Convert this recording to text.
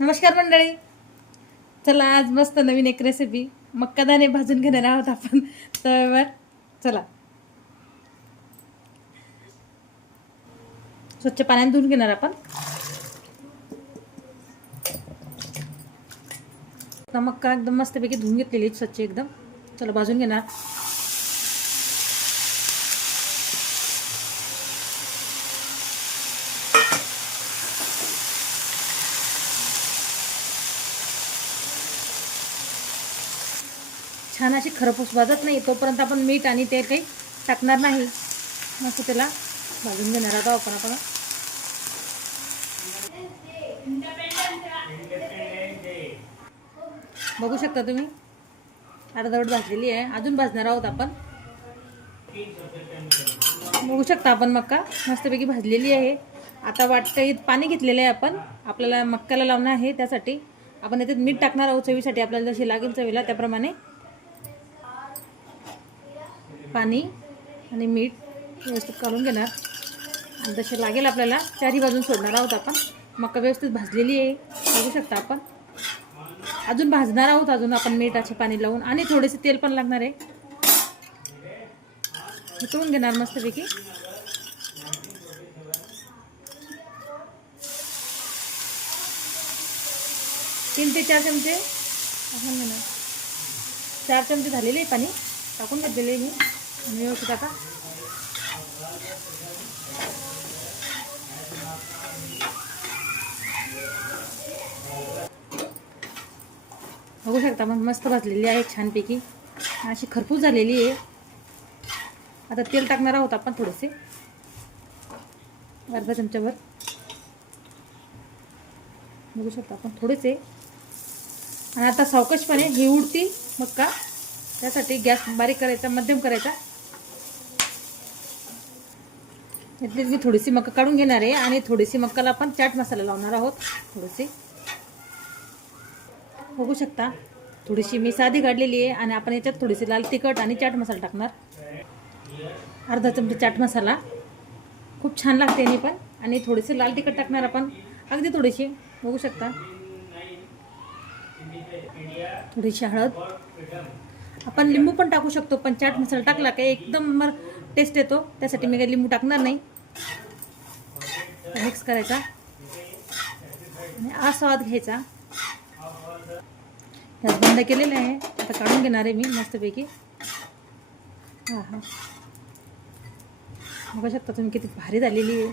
नमस्कार मंडळी. चला आज मस्त नवीन एक रेसिपी मक्का दाणे भाजून घेणार आहोत आपण तव्यावर. चला. स्वच्छ पाण्याने धुवून घेणार आपण. मक्का एकदम मस्तपैकी धुवून घेतलेली स्वच्छ एकदम. चला भाजून घेणार. छान अशी खरपूस भाजत नाही तोपर्यंत आपण मीठ आणि तेल काही टाकणार नाही. मस्त त्याला भाजून घेणार आहोत आपण आपण बघू शकता तुम्ही अर्धवट भाजलेली आहे. अजून भाजणार आहोत आपण. बघू शकता आपण मक्का मस्तपैकी भाजलेली आहे. आता वाटतं इथं पाणी घेतलेलं आहे आपण. आपल्याला मक्काला लावणं आहे त्यासाठी. आपण याच्यात मीठ टाकणार आहोत चवीसाठी. आपल्याला जशी लागेल चवीला त्याप्रमाणे पाणी आणि मीठ व्यवस्थित काढून घेणार. आणि जसे लागेल आपल्याला चारही बाजून सोडणार आहोत आपण. मका व्यवस्थित भाजलेली आहे. बघू शकता आपण. अजून भाजणार आहोत. अजून आपण मीठाचे पाणी लावून. आणि थोडेसे तेल पण लागणार आहे. उकळून घेणार मस्तपैकी. तीन ते चार चमचे टाकून घेणार चार चमचे झालेले आहे पाणी. टाकून घेतलेले मी. मी आणि व्यवस्थित बघू शकता मग मस्त भाजलेली आहे छानपैकी. अशी खरपूस झालेली आहे. आता तेल टाकणार आहोत आपण थोडेसे. अर्धा चमच्यावर बघू शकता आपण थोडेसे. आणि आता सावकाशपणे ही उडती का त्यासाठी गॅस बारीक करायचा मध्यम करायचा. यातलीच मी थोडीशी मक्का काढून घेणार आहे आणि थोडीशी मक्काला आपण चाट मसाला लावणार आहोत. थोडीशी. बघू शकता थोडीशी मी साधी काढलेली आहे आणि आपण याच्यात थोडीशी लाल तिखट आणि चाट मसाला टाकणार. अर्धा चमचा चाट मसाला. खूप छान लागते याने पण. आणि थोडीशी लाल तिखट टाकणार आपण. अगदी थोडीशी. बघू शकता. थोडीशी हळद. आपण लिंबू पण टाकू शकतो पण चाट मसाला टाकला का एकदम मर टेस्ट येतो. त्यासाठी मी काही लिंबू टाकणार नाही. मिक्स करायचा. आणि हा स्वाद घ्यायचा. गॅस बंद केलेला आहे. आता काढून घेणार आहे मी मस्तपैकी. हां हां. बघू शकता तुम्ही किती भारी झालेली आहे.